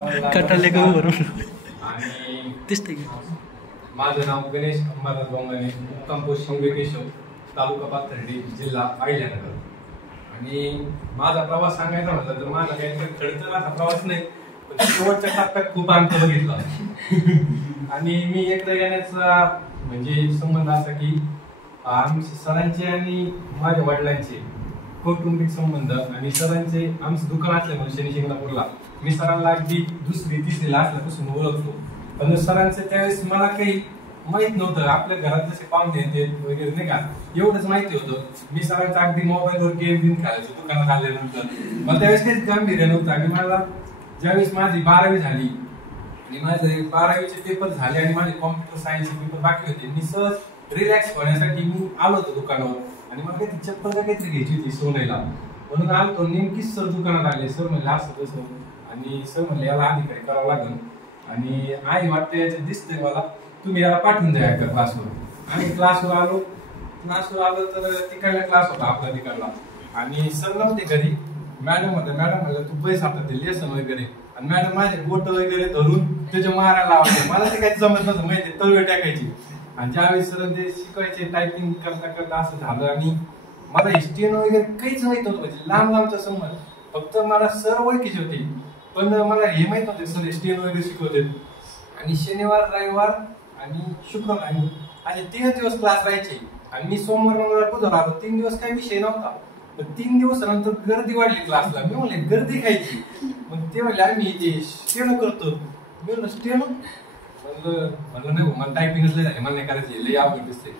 कटाले का बरोबर आणि दिसते माझं नाव गणेश अंबादास बोंगाने, मुक्काम पोस्ट शिंगवेकेशव, तालुका पाथर्डी, जिल्हा अहिल्यानगर. आणि माझा प्रवास सांगायचा म्हटलं तर माझा काही खडतर असा प्रवास नाही, पण शेवटच्या टप्प्यात खूप अंत बघितला. आणि मी एकदा येण्याचा म्हणजे संबंध असा की आमचे सरांचे आणि माझ्या वडिलांचे कौटुंबिक संबंध आणि सरांचे आमचं दुकान असल्यामुळे शनी शिंगणापूरला मी सरांना अगदी दुसरी तिसरीला असल्यापासून ओळखतो. पण सरांचं त्यावेळेस मला काही माहित नव्हतं. आपल्या घरात जसे पाहुणे येते वगैरे नाही का, एवढंच माहिती होतं. मी सरांचा अगदी मोबाईलवर गेम बिम खेळायचो दुकानात आल्यानंतर. मला त्यावेळेस काहीच गांभीर्य नव्हतं. आणि मला ज्यावेळेस माझी 12वी झाली आणि माझे 12वीचे पेपर झाले आणि माझे कॉम्प्युटर सायन्सचे पेपर बाकी होते, मी सहज रिलॅक्स होण्यासाठी मी आलो होतो दुकानावर. आणि मला काही चप्पल काहीतरी घ्यायची होती सोनायला, म्हणून आलो. नेमकीच सर दुकानात आले. सर म्हणले असं तसं, आणि सर म्हणले याला अधिकारी करावं लागेल. आणि आई वाटतं याच्यात दिसतंय मला, तुम्ही याला पाठवून द्या एका क्लासवर. आणि क्लासवर आलो तर तिकडला क्लास होता आपला तिकडला. आणि सर नव्हते घरी. मॅडम म्हणलं तू पैसे हातात दे लेसन वगैरे. आणि मॅडम माझे बोट वगैरे धरून त्याच्या मारायला लावायचे. मला ते काही जमत नव्हतं, माहिती तळवे टाकायची. आणि ज्यावेळेस सर ते शिकवायचे टायपिंग करता करता असं झालं. आणि मला हिस्ट्री वगैरे काहीच माहित नव्हतं, म्हणजे लांब लांबचा संबंध. फक्त मला सर ओळखीचे होते, पण मला हे माहित नव्हते सर हिस्ट्री वगैरे शिकवते. आणि शनिवार, रविवार आणि शुक्रवार असे 3 दिवस क्लास राहायचे. आणि मी सोमवार, मंगळवार, बुधवार आलो. 3 दिवस काही विषय नव्हता. पण 3 दिवसानंतर गर्दी वाढली क्लासला. मी म्हणले गर्दी खायची. मग ते म्हणले आम्ही इथे स्टेनो करतो. मी म्हणलं स्टेनो म्हणलं नाही, मला टायपिंगच लय झाले, मला नाही करायचे, लय अवघड दिसते.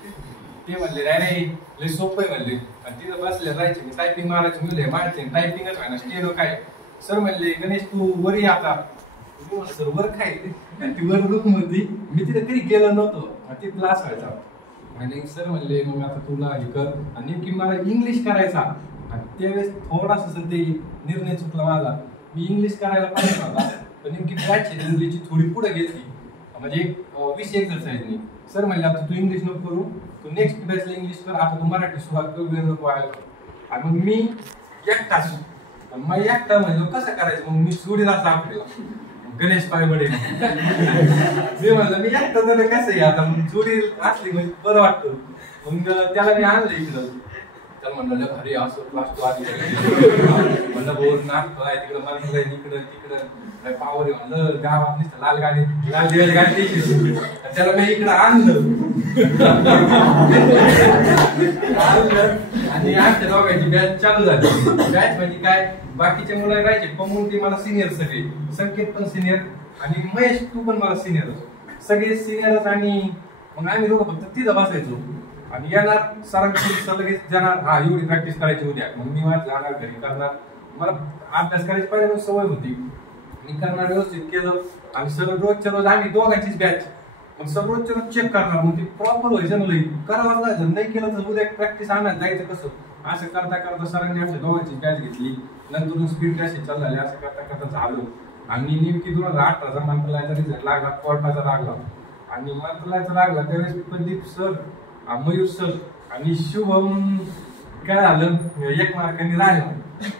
ते म्हणले नाही लय सोपं आहे म्हणले. आणि तिथं बसले राहायचे, मी टायपिंग मारायचे. म्हणले मारायचे टायपिंगच व्हायना, स्टेनो काय. सर म्हणले गणेश तू वर ये आता. मी म्हणलं सर वर काय. ती वर रूम होती, मी तिथे कधी गेलो नव्हतो. ती क्लास व्हायचा. आणि सर म्हणले मग आता तुला हे कर. आणि नेमकी मला इंग्लिश करायचा. आणि त्यावेळेस थोडासा ते निर्णय चुकला माझा. मी इंग्लिश करायला पाहिजे होता, पण नेमकी बॅच इंग्लिशची थोडी पुढे गेली. म्हणजे 20 एक्झरसाइज नाही. सर म्हणले आता तू इंग्लिश नको करू, तू नेक्स्ट बॅचला इंग्लिश कर, आता तू मराठी सुरुवात कर, वेळ नको व्हायला. आणि मग मी एकटाच मग एकटा म्हणलो कसं करायचं. मग मी जोडीदार सापडला गणेश पायवडे. मी म्हणलं मी एकटा तर कसं आहे, आता जोडी असली म्हणजे बरं वाटतं. मग त्याला मी आणलं इकडं. तर म्हणलं भारी असं क्लास तू आधी म्हणलं बोल नाटक आहे तिकडं, मला जाईल इकडं तिकडं पावर आहे. म्हणलं गावात नुसतं लाल गाडी त्याला मी इकडं आणलं. आणि आमच्या दोघांची बॅच चालू झाली. बॅच म्हणजे काय, बाकीचे मुलं राहायचे पण ते मला सिनियर सगळे. संकेत पण सिनियर आणि महेश तू पण मला सिनियर, सगळे सिनियरच. आणि मग आम्ही दोघं फक्त तिथं बसायचो. आणि येणार सरांकडे लगेच जाणार, हा एवढी प्रॅक्टिस करायची उद्या. मग मी माझं जाणार घरी करणार. मला अभ्यास करायची पहिल्यापासून सवय होती. मी करणार, व्यवस्थित केलं. आणि सर रोजच्या रोज आम्ही दोघांचीच बॅच. मग सर रोजच्या रोज चेक करणार. मग ते प्रॉपर व्हायचं ना, करावं लागायचं. नाही केलं तर उद्या प्रॅक्टिस आणणार जायचं कसं. असं करता करता सरांनी आमच्या दोघांची बॅच घेतली. नंतर स्पीड कॅसेट चालू झाली. असं करता करता झालं. आणि नेमकी 2018चा मंत्रालयाचा रिझल्ट लागला, कोर्टाचा लागला. आणि मंत्रालयाचा लागला त्यावेळेस प्रदीप सर, मयूर सर आणि शुभम काय झालं, 1 मार्कांनी राहिला.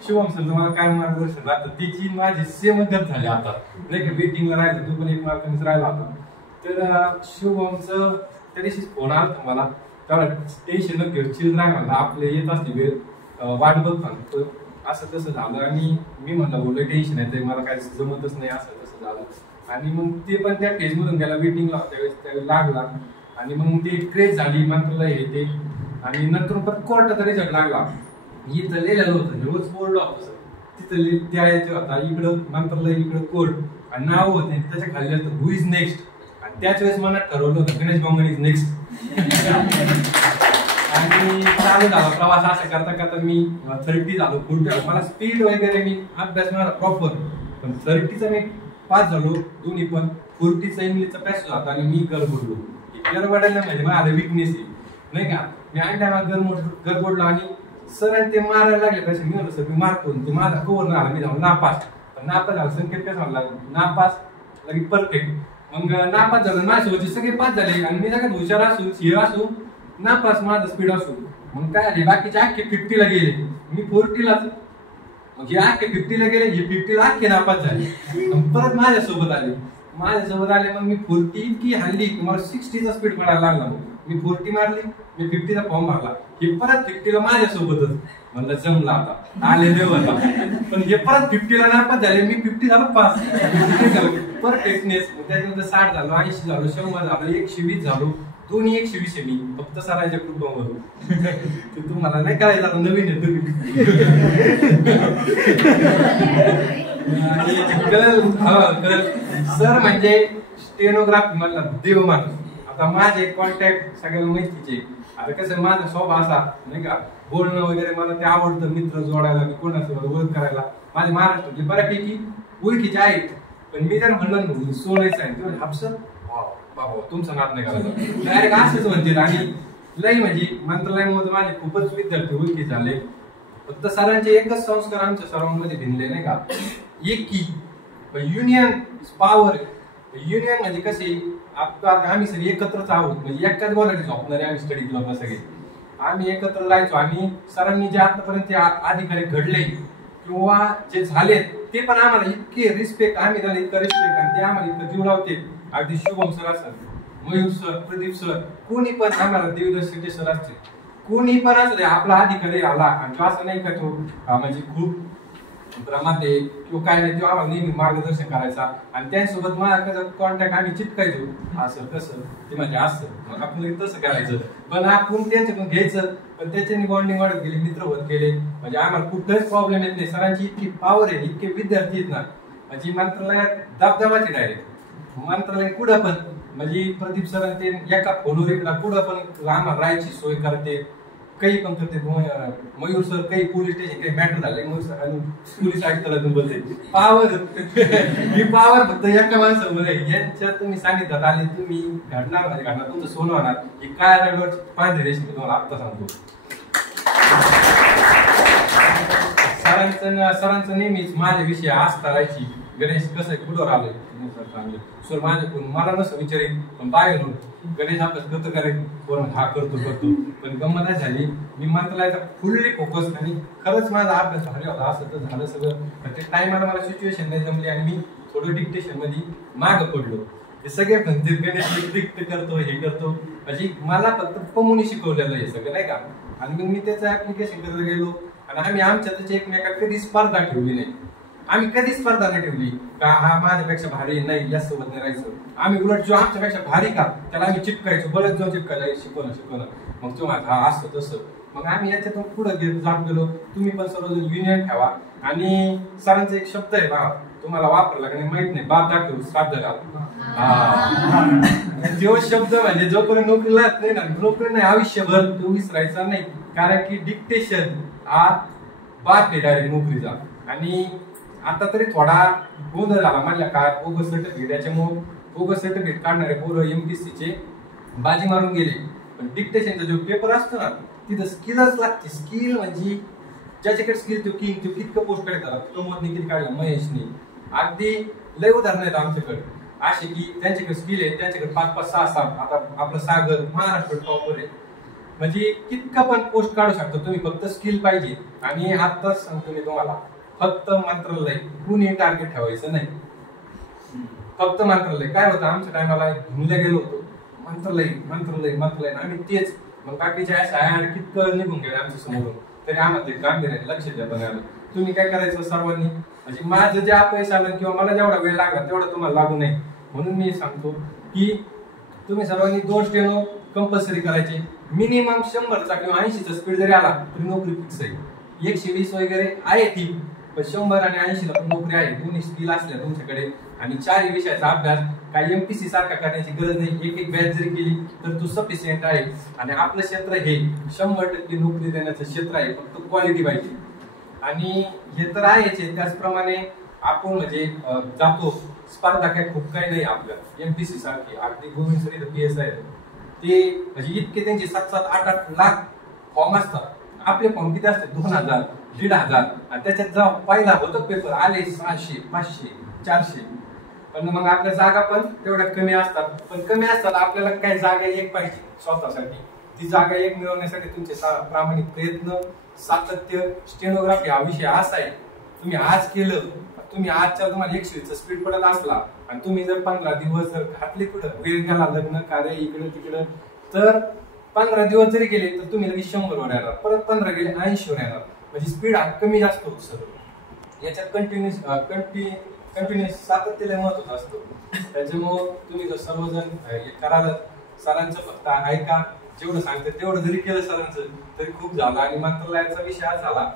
शुभम सर तुम्हाला काय मार्गदर्शन राहतं, तिची माझी सेमच झाली आता नाही का. वेटिंगला राहिलं, तू पण 1 मार्कांनीच राहिला होता. तर शुभमचं त्या दिवशीच फोन आला होता मला. त्याला टेन्शन न घेऊ, चिल राह म्हणलं, आपले येत असते वेळ वाट बघतो. असं तसं झालं. आणि मी म्हणलं बोललो टेन्शन आहे, मला काय जमतच नाही, असं तसं झालं. आणि मग ते पण त्या फेजमधून गेला, वेटिंगला त्यावेळेस लागला. आणि मग ते क्रेज झाली मंत्रालय हे ते. आणि नंतर परत कोर्टाचा रिझल्ट लागला. इथं लिहिलेलं होतं रोज बोर्ड होतं तिथं त्या याचे होता, इकडं मंत्रालय इकडं कोर्ट आणि नाव होते. त्याच्या खाली होतं हु इज नेक्स्ट. आणि त्याच वेळेस मनात ठरवलं होतं गणेश बोंगाने इज नेक्स्ट. आणि चालू झाला प्रवास. असं करता करता मी 30 झालो. 40 मला स्पीड वगैरे मी अभ्यास मला प्रॉपर. पण 30चा मी पास झालो दोन्ही पण. 40चा इंग्लिशचा पॅसेज होता आणि मी गडबडलो. गडबडायला म्हणजे माझा विकनेस आहे नाही का. मी ऐकला गडबडलो आणि सर ते मारायला लागले पैसे. मी म्हणलं सर मी मारतो, ते माझा कवर झाला, मी जाऊन नापास. नापास झाला. संकेत काय म्हणला नापास लगे परफेक्ट. मग नापास झालं, माझ्यासोबतचे सगळे पास झाले. आणि मी सगळ्यात हुशार असू, हे असू, नापास माझा स्पीड असू. मग काय झाले बाकीचे अख्खे 50ला गेले, मी 40लाच. मग हे अख्खे 50ला गेले, हे 50ला अख्खे नापास झाले. परत माझ्यासोबत आले मग मी 40 इतकी हल्ली तुम्हाला 60चा स्पीड पडायला लागला. मग मी 40 मारली, मी 50चा फॉर्म भरला, हे परत 50ला माझ्यासोबतच. म्हणलं जमला आता, आले देव आता. पण हे परत 50ला नापास झाले, मी 50 झालो पास. परफेक्टनेस. त्याच्यानंतर 60 झालो, 80 झालो, 100 झालो, 120 झालो. दोन्ही 120 आहे मी, फक्त सरांच्या कृपावरून. ते तुम्हाला नाही करायचं, आता नवीन आहे तुम्ही. सर म्हणजे स्टेनोग्राफी मधला देव माणूस. आता माझे कॉन्टॅक्ट सगळ्यांना माहितीचे. आता कसं माझा स्वभाव असा नाही का, बोलणं वगैरे मला ते आवडतं, मित्र जोडायला, कोणासोबत ओळख करायला. माझे महाराष्ट्रातले बऱ्यापैकी ओळखीचे आहेत, पण मी त्यांना म्हणलं सोडायचं आहे. हापसर बाबा तुमचा नाद नाही करायचा, डायरेक्ट असंच म्हणते. आणि लई म्हणजे मंत्रालयामध्ये माझे खूपच विद्यार्थी ओळखी झाले. फक्त सरांचे एकच संस्कार आमच्या सर्वांमध्ये भिनले नाही का, एकी युनियन पॉवर. युनियन म्हणजे कसे, आम्ही सगळे एकत्रच आहोत, म्हणजे एकाच गोलाटी झोपणारे आम्ही स्टडी क्लबला सगळे आम्ही एकत्र राहायचो. आणि सरांनी जे आतापर्यंत अधिकारी घडले किंवा जे झाले ते पण आम्हाला इतके रिस्पेक्ट, आम्ही त्याला इतकं रिस्पेक्ट, आणि ते आम्हाला इतकं जीव लावते. अगदी शुभम सर असतात, मयूर सर, प्रदीप सर, कोणी पण आम्हाला देवदास शेट्टी सर असते, कोणी पण असते आपला अधिकारी आला आणि तो असं नाही का तो म्हणजे खूप प्रमाणात आहे किंवा काय नाही, तो आम्हाला नेहमी मार्गदर्शन करायचा. आणि त्यांच्यासोबत माझा कॉन्टॅक्ट आम्ही चिटकायचो, असं कसं ते म्हणजे असं, मग आपण तसं करायचं. पण आपण त्यांच्याकडून घ्यायचं, पण त्याच्यानी बॉन्डिंग वाढत गेली, मित्र होत गेले. म्हणजे आम्हाला कुठलाच प्रॉब्लेम येत नाही. सरांची इतकी पॉवर आहे, इतके विद्यार्थी आहेत ना, म्हणजे मंत्रालयात दबदबाचे डायरेक्ट. मंत्रालय कुठं पण म्हणजे प्रदीप सर ते एका फोनवर एकला कुठं पण आम्हाला राहायची सोय करते, काही पण करते. मयूर सर काही पोलीस स्टेशन काही मॅटर झाले, मयूर सर आणि पोलीस आयुक्ताला बोलते पावर. ही पावर फक्त एका माणसावर आहे. यांच्या तुम्ही सांगितलं आले तुम्ही घडणार म्हणजे घडणार, तुमचं सोनं होणार. ही काय रडवर 5 रेष मी तुम्हाला आत्ता सांगतो. सरांचं नेहमीच माझ्याविषयी आस्था राहायची. गणेश कसं आहे, कुठवर आलोय सर माझ्याकडून मला नसं विचारेल, पण बाहेर गणेश अभ्यास करतो करायचं, हा करतो. पण गंमत झाली, मी मंत्रालयाचा फुल्ली फोकस, आणि खरंच माझा अभ्यास झाला होता. असं तर झालं सगळं. ते टाइमाला मला सिच्युएशन नाही जमली आणि मी थोडं डिक्टेशन मध्ये मागं पडलो. ते सगळे म्हणते गणेश डिक्ट करतो, हे करतो, म्हणजे मला फक्त पमुनी शिकवलेलं हे सगळं नाही का. आणि मग मी त्याचं ऍप्लिकेशन करत गेलो. आणि आम्ही आमच्या त्याच्या एकमेका कधी स्पर्धा ठेवली नाही. आम्ही कधी स्पर्धा नाही ठेवली का हा माझ्यापेक्षा भारी नाही, यासोबत नाही राहायचं. आम्ही उलट जो आमच्यापेक्षा भारी का त्याला आम्ही चिटकायचो, बरंच जाऊन चिटकायला शिकवणं. मग तो माझा हा असं तसं. मग आम्ही याच्यातून पुढे जात गेलो. तुम्ही पण सर्वजण युनियन ठेवा. आणि सरांचा एक शब्द आहे बा, तुम्हाला वापरला का नाही माहित नाही, बाप दाखव श्राद्ध घाल. जो शब्द म्हणजे जोपर्यंत नोकरीला नाही ना, नोकरी नाही आयुष्यभर तो विसरायचा नाही. कारण की डिक्टेशन हा बाप आहे डायरेक्ट नोकरीचा. आणि आता तरी थोडा गोंधळ झाला माझ्या काय बोगस सर्टिफिकेट, याच्यामुळे बोगस सर्टिफिकेट काढणारे पोरं एमपीएससीचे बाजी मारून गेले. पण डिक्टेशनचा जो पेपर असतो ना, तिथं स्किलच लागते. स्किल म्हणजे ज्याच्याकडे स्किल तो कितकं पोस्ट काढतात. प्रमोदने किती काढलं, महेशने, अगदी लय उदाहरण आहेत आमच्याकडे असे की त्यांच्याकडे स्किल आहे, त्यांच्याकडे 5-5, 6-6. आता आपलं सागर महाराष्ट्र टॉपर आहे. म्हणजे कितकं पण पोस्ट काढू शकतो तुम्ही, फक्त स्किल पाहिजे. आणि आताच सांगतो मी तुम्हाला, फक्त मंत्रालय कुणी टार्गेट ठेवायचं नाही. फक्त मंत्रालय. काय होतं आमच्या टायमाला घुमल्या गेलो होतो, मंत्रालय आम्ही तेच. मग बाकीच्या अशा कितकं निघून गेले आमच्या समोरून, तरी आम्हाला ते गांभीर्याने लक्ष देता नाही आलं. तुम्ही काय करायचं सर्वांनी, म्हणजे माझं जे अपयश आलं किंवा मला जेवढा वेळ लागला तेवढा तुम्हाला लागू नये म्हणून मी सांगतो की तुम्ही सर्वांनी 2 स्टेनो कंपल्सरी करायचे. मिनिमम 100चा किंवा 80चा स्पीड जरी आला तरी नोकरी फिक्स आहे. 120 वगैरे आहे ती, पण 100 आणि 80ला पण नोकरी आहे. दोन्ही स्किल असल्या तुमच्याकडे आणि 4 विषयाचा अभ्यास काही एमपीसी सारखा करण्याची गरज नाही. एक बॅच जरी केली तर तू सफिशियंट आहे. आणि आपलं क्षेत्र हे 100% नोकरी देण्याचं क्षेत्र आहे, फक्त क्वालिटी पाहिजे. आणि हे तर आहेच. त्याचप्रमाणे आपण म्हणजे जातो स्पर्धा काय खूप काही नाही आपल्या एमपीसी सारखी. अगदी गोविंद सर इथं पीएस आहे, ते म्हणजे इतके त्यांचे 7-7, 8-8 लाख फॉर्म असतात. आपले फॉर्म किती असतात, 2000, 1500. आणि त्याच्यात जेव्हा पहिला होतो पेपर आले 600, 500, 400. पण मग आपल्या जागा पण तेवढ्या कमी असतात. पण कमी असतात आपल्याला काही जागा एक पाहिजे स्वतःसाठी. ती जागा एक मिळवण्यासाठी तुमचे प्रामाणिक प्रयत्न, सातत्य. स्टेनोग्राफी हा विषय असा आहे तुम्ही आज केलं, तुम्ही आजच्या तुम्हाला 120चा स्पीड पडत असला आणि तुम्ही जर 15 दिवस जर घातले कुठं वेळ गेला लग्न कार्य इकडं तिकडं, तर 15 दिवस जरी गेले तर तुम्ही लगेच 100 वर येणार, परत 15 गेले 80 वर येणार. म्हणजे स्पीड हा कमी जास्त होतो सर. याच्यात कंटिन्युअस सातत्याला महत्वाचं असतं. त्याच्यामुळं तुम्ही जर सर्वजण कराल, सरांचं फक्त ऐका, जेवढं सांगते तेवढं जरी केलं सरांचं तरी खूप झालं. आणि मंत्रालयाचा विषय हा झाला,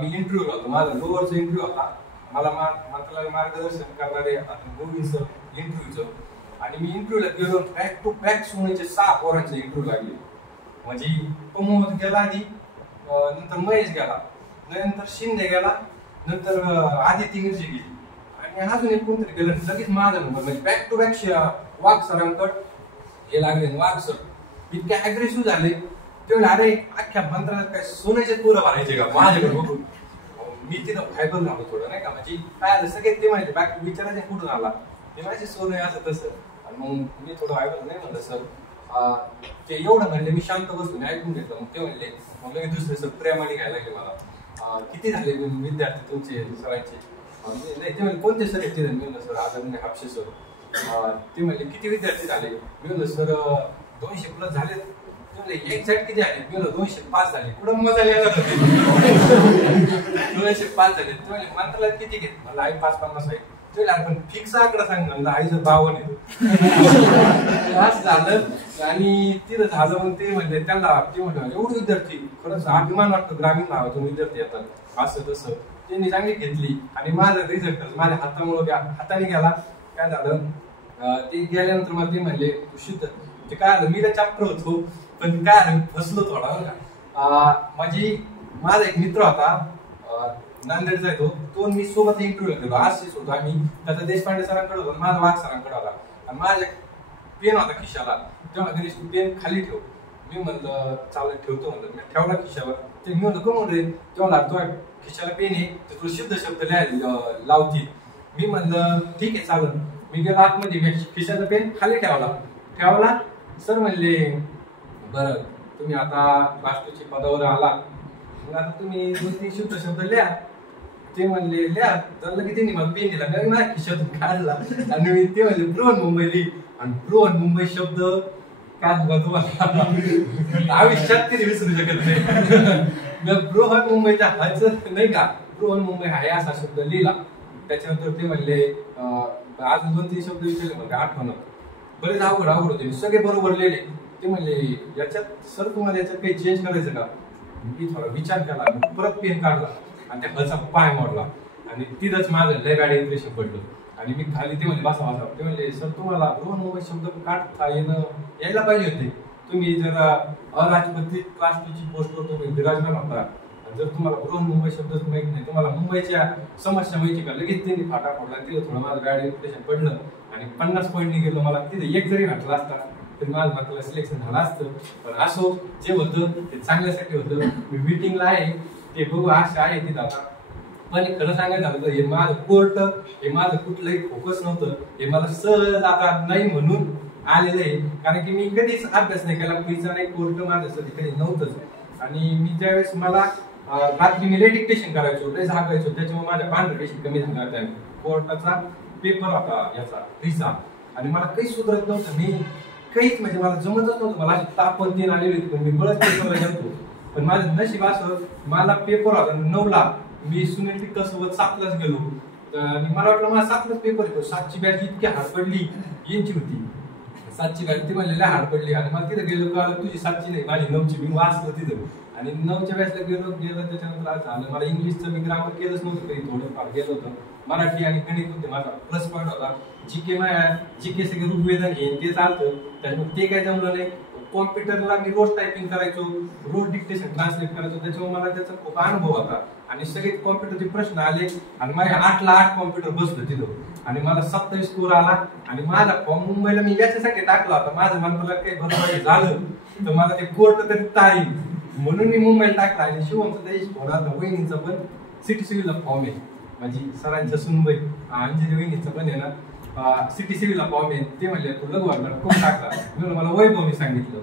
मी इंटरव्ह्यू होतो, माझा लोअरचा इंटरव्ह्यू होता, मला मंत्रालय मार्गदर्शन करणारे गोविंद सर इंटरव्ह्यूचं, आणि मी इंटरव्ह्यूला गेलो, बॅक टू बॅक सोन्याचे 6 पोरांचे इंटरव्ह्यू लागले. म्हणजे प्रमोद गेला आधी, नंतर महेश गेला, नंतर शिंदे गेला, नंतर आदिती मिरची गेली, आणि अजून एक कोणतरी गेलं. लगेच माझा नंबर, म्हणजे बॅक टू बॅक वाघ सरांकट हे लागले. वाघ सर इतके अग्रेसिव्ह झाले, ते म्हणले अरे अख्ख्या मंत्रालयात काय सोन्याचे पोरं भरायचे का माझ्याकडे बघून. मी तिथं फायबर झालो थोडं, नाही का, म्हणजे काय आलं सगळे ते माहिती बाकी विचारायचे कुठून आला, ते माझे सोनं असं तसं. आणि मग मी थोडं फायबर नाही म्हणलं सर, ते एवढं म्हणले, मी शांत बसलो, मी ऐकून घेतलं. मग ते म्हणले, मग लगेच दुसरे सर प्रेमाने घ्यायला लागले मला, किती झाले विद्यार्थी तुमचे सरांचे. नाही ते म्हणले कोणते सर येते, मी म्हणलं सर आदरणीय हापशे सर. ते म्हणले किती विद्यार्थी झाले, मी म्हणलं सर 200 प्लस झाले. ते म्हणले एक्झॅक्ट किती झाले, मी म्हणलं 205 झाले. कुठं मजा येणार होती 205 झाले. ते म्हणले मंत्रालयात किती घेत, मला आई 550 आहे. ते म्हणले आपण फिक्स आकडा सांग, म्हणलं आईचं 52 आहे. असं झालं. आणि तिथं झालं. मग ते म्हणले त्यांना, ते म्हणलं एवढे विद्यार्थी, खरंच अभिमान वाटतो ग्रामीण भागातून विद्यार्थी येतात, असं तसं. त्यांनी चांगली घेतली, आणि माझा रिझल्ट माझ्या हाताने गेला. काय झालं, ते गेल्यानंतर मला ते म्हणले शुद्ध, ते काय आलं, मी चॅप्टर होतो, पण काय आलं फसलो थोडा बरं का. माझा एक मित्र होता नांदेडचा आहे, तो मी सोबत इंटरव्ह्यू गेलो, आजच होतो आम्ही. त्याचा देशपांडे सरांकडे होता, माझा वाघ सरांकडे होता. आणि माझ्या पेन होता खिशाला, तेव्हा गणेश पेन खाली ठेव, मी म्हणलं चालत ठेवतो, म्हणलं मी ठेवला खिशावर. ते मी म्हणलं कोण रे, तेव्हा तो खिशाला पेन आहे, तर तुला शुद्ध शब्द लावती. मी म्हणलं ठीक आहे चालत. मी गेलो आतमध्ये, खिशाचा पेन खाली ठेवला. सर म्हणले बरं तुम्ही आता राष्ट्राच्या पदावर आला, मग आता तुम्ही 2-3 शुद्ध शब्द लिहा. ते म्हणले लिहा. तर लगेच त्यांनी मला पेन दिला, माझ्या खिशातून काढला, आणि मी ते म्हणले बृहन मुंबई लिही. आणि बृहन मुंबई शब्द काय बघा तुम्हाला आयुष्यात कधी विसरू शकत नाही. बृहन मुंबईचा हाच नाही का, बृहन मुंबई हा असा शब्द लिहिला. त्याच्यानंतर ते म्हणले अजून 2-3 शब्द विचारले, म्हणजे आठवण बरेच अवघड होते, सगळे बरोबर लिहिले. ते म्हणले याच्यात सर तुम्हाला याच्यात काही चेंज करायचं का. मी थोडा विचार केला, परत पेन काढला, आणि त्या हलचा पाय मोडला. आणि तिथंच माझं लय बॅड इम्प्रेशन पडलं. आणि मी खाली, ते म्हणले बसा. ते म्हणले सर तुम्हाला बृहन मुंबई शब्द काढता यायला पाहिजे होते, तुम्ही जर अराजपत्रित क्लास 2ची पोस्टवर तुम्ही विराजमान होता. जर तुम्हाला बृहन मुंबई शब्दच माहित नाही, तुम्हाला मुंबईच्या समस्या माहिती का, लगेच त्यांनी फाटा फोडला. तिथं थोडं माझं बॅड इम्प्रेशन पडलं, आणि 50 पॉईंटनी गेलो. मला तिथे एक जरी घातला असता तर माझं मात्र सिलेक्शन झालं असतं. पण असो, जे होतं ते चांगल्यासाठी होतं. मी मीटिंगला आहे, ते बघू आशा आहे तिथं आता. पण खरं सांगायचं झालं तर हे माझं कोर्ट, हे माझं कुठलंही फोकस नव्हतं, हे मला सहज आता नाही म्हणून आलेलं आहे. कारण की मी कधीच अभ्यास नाही केला, पुढचा नाही, कोर्ट माझ्यासाठी कधी नव्हतंच. आणि मी ज्यावेळेस मला रात्री मी डिक्टेशन करायचो, लय झाकायचो, त्याच्यामुळे माझ्या कॉन्सन्ट्रेशन कमी झालं होतं. कोर्टाचा पेपर होता याचा फ्रीचा, आणि मला काही सुधरत नव्हतं. मी काहीच म्हणजे मला जमतच नव्हतं. मला तापण तीन आलेली होती, पण मी बळच पेपरला गेलो. पण माझं नशीब असं, मला पेपर होता 9ला, मी सुनील टिक्कर सोबत 7लाच गेलो. आणि मला वाटलं मला 7लाच पेपर येतो. 7ची बॅच इतकी हार्ड पडली, यांची होती 7ची बॅच, ती म्हणलेली हार्ड पडली. आणि मला तिथं गेलो का तुझी 7ची नाही माझी 9ची, मी वाचलो तिथं. आणि 9च्या बॅचला गेलो. त्याच्यानंतर आज झालं, मला इंग्लिशचं मी ग्रामर केलंच नव्हतं कधी, थोडंफार गेलो होतं. मराठी आणि गणित होते माझा प्लस पॉईंट होता. जीके सगळे ऋग्वेदन घेईन ते चालतं, त्याच्यामुळे ते काय जमलं नाही. कॉम्प्युटरला मी रोज टायपिंग करायचो, रोज डिक्टेशन ट्रान्सलेट करायचो, त्याच्यामुळे मला त्याचा खूप अनुभव होता. आणि सगळे कॉम्प्युटरचे प्रश्न आले, आणि माझ्या 8ला 8 कॉम्प्युटर बसलं तिथं, आणि मला 27 स्कोर आला. आणि माझा फॉर्म मुंबईला मी याच्यासाठी टाकला होता, माझं मला काही बरोबर झालं तर मला ते कोर्ट तरी तारीख, म्हणून मी मुंबईला टाकला. आणि शिवमचा देश फोन आता, वहिनीचा पण सिटी सिव्हिलला फॉर्म आहे, माझी सरांच्या सुनबाई अंजली वहिनीचा पण आहे ना, सिटी सिव्हिलला फॉर्म आहे. ते म्हणले तू लघुवारला कोण टाकला, मला वैभवनी सांगितलं.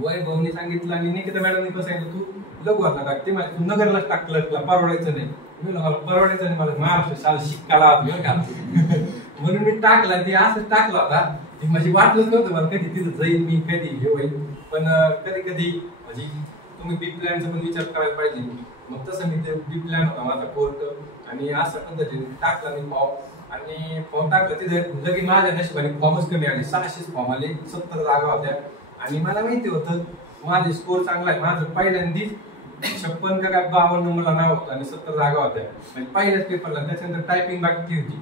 वैभवनी सांगितलं, आणि निकिता मॅडमनी पण सांगितलं तू लघुवारला टाक. ते म्हणजे तू नगरलाच टाकलं, परवडायचं नाही. मी मला परवडायचं आणि मला महाराष्ट्र शाळा शिकायला बरं का म्हणून मी टाकला. ते असं टाकला होता ती म्हणजे वाटलंच नव्हतं मला कधी तिथं जाईल मी, कधी हे होईल. पण कधी कधी म्हणजे तुम्ही बी प्लॅनचा पण विचार करायला पाहिजे. मग तसं मी ते बी प्लॅन होता माझा कोर्ट आणि अशा पद्धतीने टाकला मी फॉर्म. आणि फॉर्म टाकलं तिथे लगे माझ्या नशिबाने फॉर्मच कमी आले. 600 फॉर्म आले, 70 जागा होत्या. आणि मला माहिती होतं माझे स्कोर चांगला आहे. माझं पहिल्यांदीच 56 का 52 नंबरला नाव होतं आणि 70 जागा होत्या म्हणजे पहिल्याच पेपरला. त्याच्यानंतर टायपिंग बाकी होती,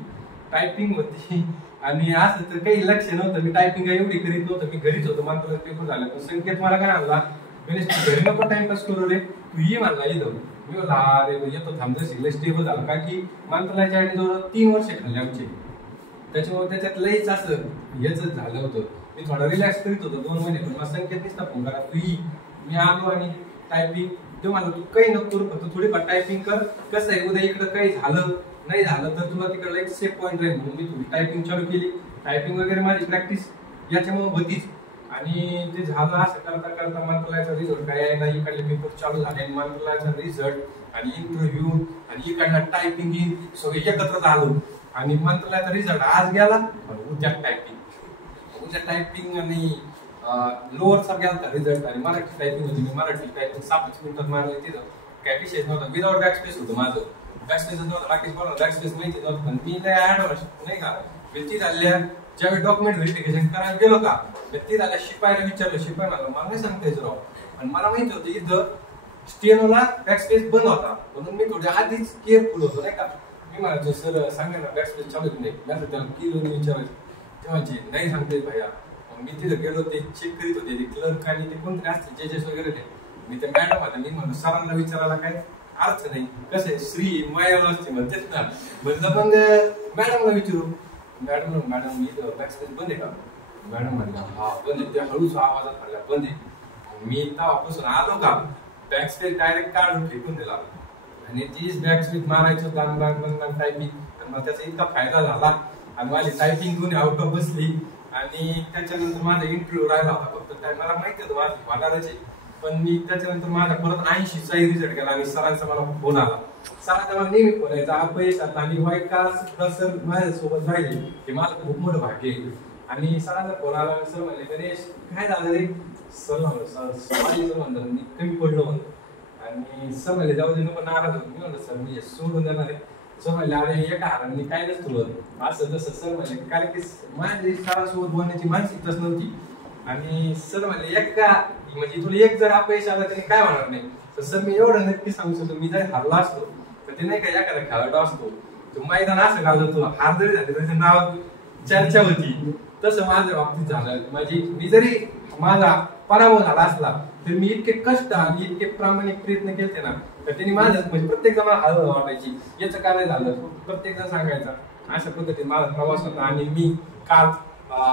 टायपिंग होती. आणि असं तर काही लक्ष नव्हतं, मी टायपिंग एवढी करीत नव्हतं. मी घरीच होतो, मला पेपर झाला. पण संकेत मला काय आणला, गणेश घरी नको टाइमपास करू रे, तू ये म्हणला इथं. मी म्हणला अरे येतो थांबतो, शिकले स्टेबल झाला. कारण की मंत्रालयाच्या आणि जवळ 3 वर्ष खाल्ले आमचे. त्याच्यामुळे त्याच्यात लईच असं हेच झालं होतं. मी थोडा रिलॅक्स करीत होतो 2 महिने. पण मला संकेत दिसता फोन करा तू ये. मी आलो आणि टायपिंग तो मला तू काही नको करू, फक्त थोडीफार टायपिंग कर. कसं आहे उद्या इकडं काही झालं नाही झालं तर तुला तिकडे एक सेफ पॉईंट राहील. म्हणून मी थोडी टायपिंग चालू केली. टायपिंग वगैरे माझी प्रॅक्टिस याच्यामुळे होतीच. आणि ते झालं असं करता करता मंत्रालयाचा रिझल्ट काय आहे ना, इकडले पेपर चालू झाले. मंत्रालयाचा रिझल्ट आणि इंटरव्ह्यू आणि इकडनं टायपिंग इन सगळे एकत्र झालो. आणि मंत्रालयाचा रिझल्ट आज गेला, उद्या टायपिंग आणि लोअरचा गेला रिझल्ट. आणि मराठी टायपिंग होती, मी मराठी टायपिंग 7 मिनिटात मारली. तिथं काय विषयच नव्हता. विदाउट बॅकस्पेस होतं माझं. बॅकस्पेस नव्हतं, राकेश बोला बॅकस्पेस माहिती नव्हतं. पण मी काय ऍडव्हान्स नाही का ती झाल्या. ज्यावेळी डॉक्युमेंट व्हेरिफिकेशन करायला गेलो का ती झाल्या, शिपायला विचारलं. शिपाई मला नाही सांगता यायचं राव. आणि मला माहिती होतं इथं स्टेनोला बॅकस्पेस बंद होता, म्हणून मी थोडी आधीच केअरफुल होतो नाही का. मी म्हणायचो सर सांगा ना बॅकस्पेस चालू नाही. मी त्याला किलो विचारायचं, तेव्हा नाही सांगते भैया. मी तिथं गेलो, ते चेक करीत होते ते क्लर्क आणि ते कोणतरी असते जजेस वगैरे. ते मी ते मॅडम आता मी म्हणलो सरांना विचारायला काय अर्थ नाही, कसं आहे श्री माया असते म्हणतेच ना. म्हणलं मग मॅडमला विचारू. मॅडम मी बॅकस्पेस बंद आहे का? मॅडम म्हणला हा बंद आहे. त्या हळूच आवाजात म्हणल्या बंद आहे. मी तेव्हापासून आलो का बॅकस्पेस डायरेक्ट काढून फेकून दिला. आणि तीच बॅकस्पेस मारायचं दान टायपिंग. आणि त्याचा इतका फायदा झाला. आणि माझी टायपिंग दोन्ही आउट ऑफ बसली. आणि त्याच्यानंतर माझा इंटरव्ह्यू राहिला होता फक्त. मला माहिती होतं माझं होणारच आहे. पण मी त्याच्यानंतर माझा परत 80चा रिझल्ट गेला. आणि सरांचा मला फोन आला. सरांचा मला नेहमी फोन यायचा अपयश आता आणि वाईट काळ सुद्धा सर माझ्यासोबत राहिले, हे माझं खूप मोठं भाग्य आहे. आणि सरांचा फोन आला. सर म्हणले गणेश काय झालं रे? सर म्हणलं सर म्हणलं मी कमी पडलो म्हणलं. आणि सर म्हणले जाऊ दे नको नाराज होतो. मी म्हणलं सर मी सोडून देणार आहे. सर म्हणले अरे एका हारांनी काय नसतो असं तसं. सर म्हणले कारण की माझी सरासोबत बोलण्याची मानसिकताच नव्हती. आणि सर म्हणले एक का म्हणजे तुला एक जर अपयश आला त्याने काय होणार नाही. तर सर मी एवढं नक्की सांगू शकतो, मी जरी हारला असतो तर ते नाही का एखादा खेळाडू असतो तो मैदान असं घालतो, हार जरी झाले त्याच्या नावात चर्चा होती, तसं माझ्या बाबतीत झालं. म्हणजे मी जरी माझा पराभव झाला असला तर मी इतके कष्ट आणि इतके प्रामाणिक प्रयत्न केले ना, तर त्यांनी माझं म्हणजे प्रत्येक जण हळू वाटायची याचं काय नाही झालं, प्रत्येक जण सांगायचा. अशा पद्धतीने माझा प्रवास होता. आणि मी काल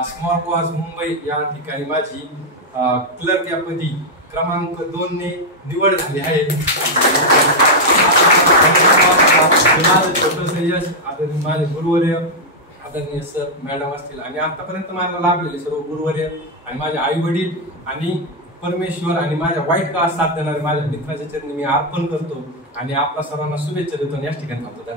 स्मॉल कॉज मुंबई या ठिकाणी माझी क्लर्क या पदी क्रमांक 2 ने निवड झाली आहे. माझं छोटंसं यश आदरणीय माझे गुरुवर्य आदरणीय सर मॅडम असतील आणि आतापर्यंत मला लाभलेले सर्व गुरुवर्य आणि माझे आई वडील आणि परमेश्वर आणि माझ्या वाईट काळात साथ देणारे माझ्या मित्राच्या चरणी मी अर्पण करतो. आणि आपल्या सर्वांना शुभेच्छा देतो. या ठिकाणी थांबतो.